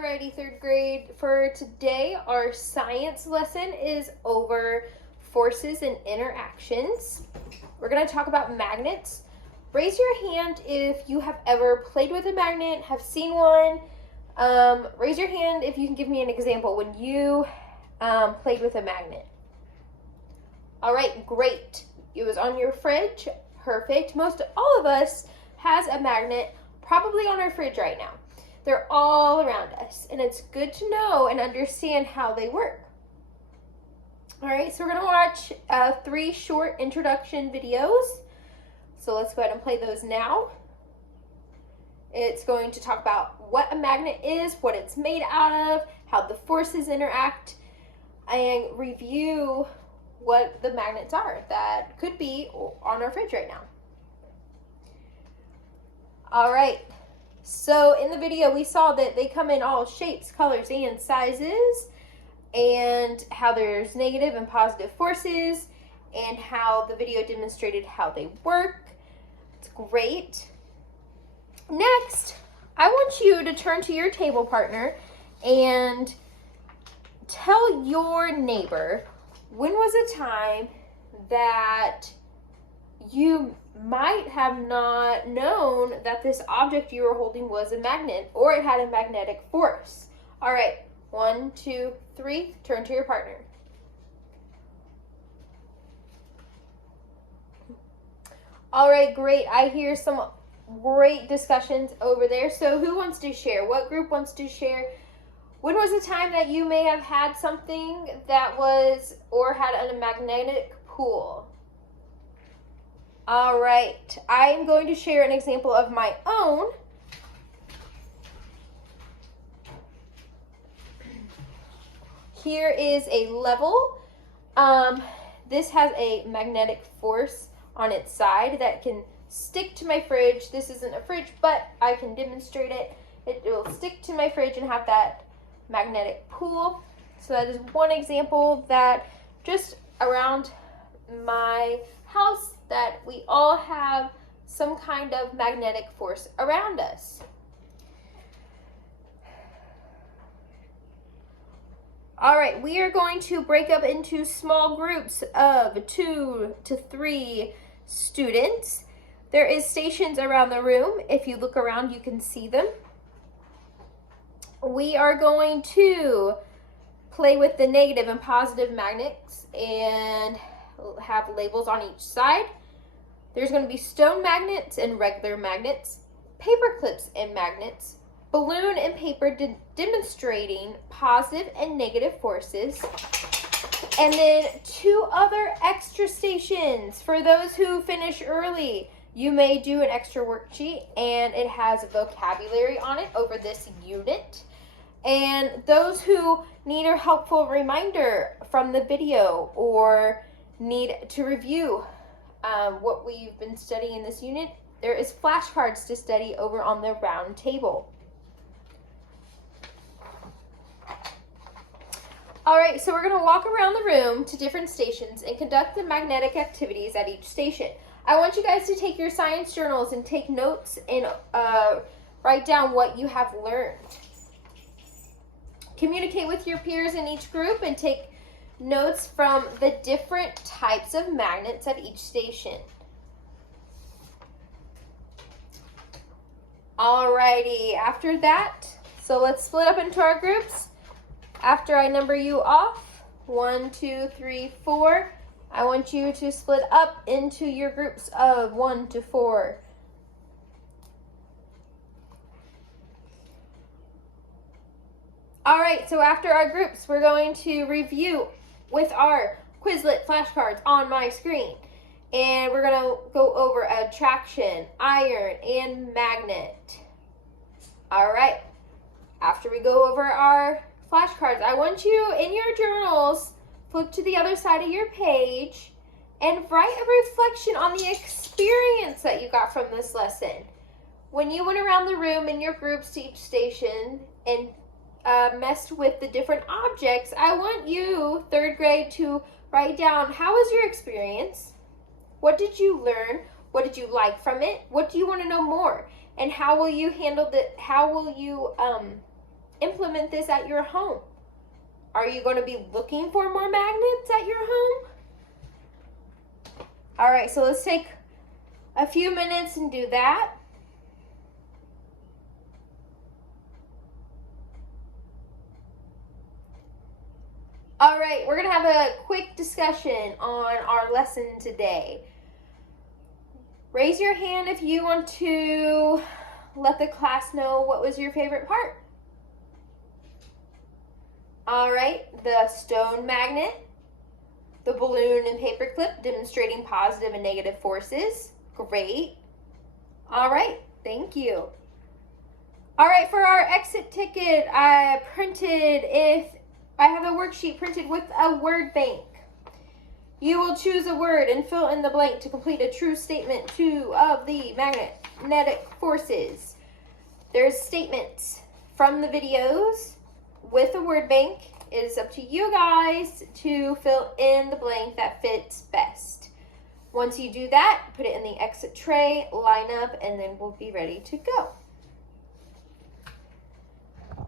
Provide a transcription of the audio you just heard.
Alrighty, third grade. For today, our science lesson is over forces and interactions. We're going to talk about magnets. Raise your hand if you have ever played with a magnet, have seen one. Raise your hand if you can give me an example when you played with a magnet. Alright, great. It was on your fridge. Perfect. Most all of us has a magnet probably on our fridge right now. They're all around us, and it's good to know and understand how they work. All right, so we're going to watch 3 short introduction videos. So let's go ahead and play those now. It's going to talk about what a magnet is, what it's made out of, how the forces interact, and review what the magnets are that could be on our fridge right now. All right. So in the video, we saw that they come in all shapes, colors, and sizes, and how there's negative and positive forces, and how the video demonstrated how they work. It's great. Next, I want you to turn to your table partner and tell your neighbor, when was a time that you might have not known that this object you were holding was a magnet or it had a magnetic force. All right, 1, 2, 3, turn to your partner. All right, great. I hear some great discussions over there. So who wants to share? What group wants to share? When was a time that you may have had something that was or had a magnetic pool? All right, I am going to share an example of my own. Here is a level. This has a magnetic force on its side that can stick to my fridge. This isn't a fridge, but I can demonstrate it. It will stick to my fridge and have that magnetic pool. So that is one example that just around my house that we all have some kind of magnetic force around us. All right, we are going to break up into small groups of 2 to 3 students. There is stations around the room. If you look around, you can see them. We are going to play with the negative and positive magnets and have labels on each side. There's going to be stone magnets and regular magnets, paper clips and magnets, balloon and paper demonstrating positive and negative forces, and then 2 other extra stations. For those who finish early, you may do an extra worksheet, and it has a vocabulary on it over this unit. And those who need a helpful reminder from the video or need to review what we've been studying in this unit, there is flashcards to study over on the round table. All right, so we're going to walk around the room to different stations and conduct the magnetic activities at each station. I want you guys to take your science journals and take notes and write down what you have learned. Communicate with your peers in each group and take notes from the different types of magnets at each station. Alrighty, after that, so let's split up into our groups. After I number you off, 1, 2, 3, 4, I want you to split up into your groups of 1 to 4. All right, so after our groups, we're going to review with our Quizlet flashcards on my screen. And we're going to go over attraction, iron, and magnet. All right, after we go over our flashcards, I want you in your journals, flip to the other side of your page, and write a reflection on the experience that you got from this lesson. When you went around the room in your groups to each station and messed with the different objects, I want you, 3rd grade, to write down, how was your experience? What did you learn? What did you like from it? What do you want to know more? And how will you handle the, how will you implement this at your home? Are you going to be looking for more magnets at your home? All right, so let's take a few minutes and do that. All right, we're gonna have a quick discussion on our lesson today. Raise your hand if you want to let the class know what was your favorite part. All right, the stone magnet, the balloon and paper clip demonstrating positive and negative forces. Great. All right, thank you. All right, for our exit ticket, I have a worksheet printed with a word bank. You will choose a word and fill in the blank to complete a true statement of the magnetic forces. There's statements from the videos with a word bank. It is up to you guys to fill in the blank that fits best. Once you do that, put it in the exit tray, line up, and then we'll be ready to go.